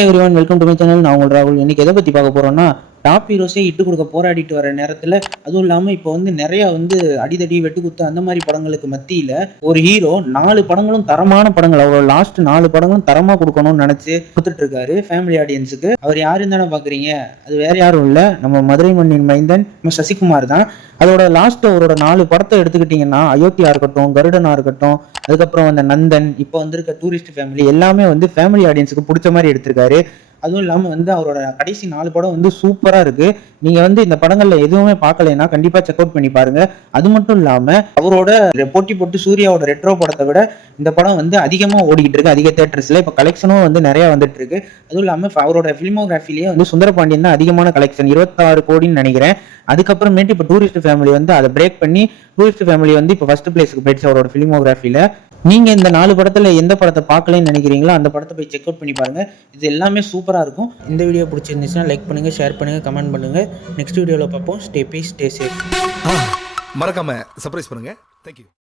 Everyone welcome to my channel. நான் உங்கள் ராகுல். இன்னைக்கு எதை பற்றி பார்க்க போகிறோன்னா, டாப் ஹீரோஸே இட்டு கொடுக்க போராடிட்டு வர நேரத்தில், அதுவும் இல்லாமல் இப்போ நிறைய அடிதடி வெட்டுக்குத்து அந்த மாதிரி படங்களுக்கு மத்தியில் ஒரு ஹீரோ 4 படங்களும் தரமான படங்கள், அவரோட லாஸ்ட் 4 படங்களும் தரமாக கொடுக்கணும்னு நினச்சி கொடுத்துட்டு இருக்காரு ஃபேமிலி ஆடியன்ஸுக்கு. அவர் யாருன்னு தானே பார்க்குறீங்க? அது வேற யாரும் இல்லை, நம்ம மதுரை மண்ணின் மைந்தன் நம்ம சசிகுமார் தான். அதோட லாஸ்ட் அவரோட 4 படத்தை எடுத்துக்கிட்டிங்கன்னா, அயோத்தியா இருக்கட்டும், கருடனா இருக்கட்டும், அதுக்கப்புறம் நந்தன், இப்போ வந்திருக்க டூரிஸ்ட் ஃபேமிலி, எல்லாமே ஃபேமிலி ஆடியன்ஸுக்கு பிடிச்ச மாதிரி எடுத்திருக்காரு. அதுவும் இல்லாமல் அவரோட கடைசி 4 படம் சூப்பராக இருக்கு. நீங்கள் இந்த படங்களில் எதுவுமே பார்க்கலைன்னா கண்டிப்பாக செக் அவுட் பண்ணி பாருங்க. அது மட்டும் இல்லாமல் அவரோட போட்டி போட்டு சூர்யாவோட ரெட்ரோ படத்தை விட இந்த படம் அதிகமாக ஓடிக்கிட்டு இருக்கு அதிக தேட்டர்ஸில். இப்போ கலெக்ஷனும் நிறைய வந்துட்டு இருக்கு. அதுவும் இல்லாமல் அவரோட ஃபிலிமோகிராஃபிலேயே சுந்தரபாண்டியன் தான் அதிகமான கலெக்ஷன், 26 கோடின்னு நினைக்கிறேன். அதுக்கப்புறமேட்டு இப்போ டூரிஸ்ட் ஃபேமிலி அதை பிரேக் பண்ணி டூரிஸ்ட் ஃபேமிலி இப்போ ஃபர்ஸ்ட் பிளேஸ்க்கு போயிடுச்சு அவரோட ஃபிலிமோகிராஃபியில். நீங்க இந்த 4 படத்துல எந்த படத்தை பார்க்கலன்னு நினைக்கிறீங்களோ அந்த படத்தை போய் செக் அவுட் பண்ணி பாருங்க. இது எல்லாமே சூப்பரா இருக்கும். இந்த வீடியோ பிடிச்சிருந்துச்சுன்னா லைக் பண்ணுங்க, ஷேர் பண்ணுங்க, கமெண்ட் பண்ணுங்க. நெக்ஸ்ட் வீடியோல பார்ப்போம். Stay peace, stay safe. மறக்காம சர்ப்ரைஸ் பண்ணுங்க. தேங்க்யூ.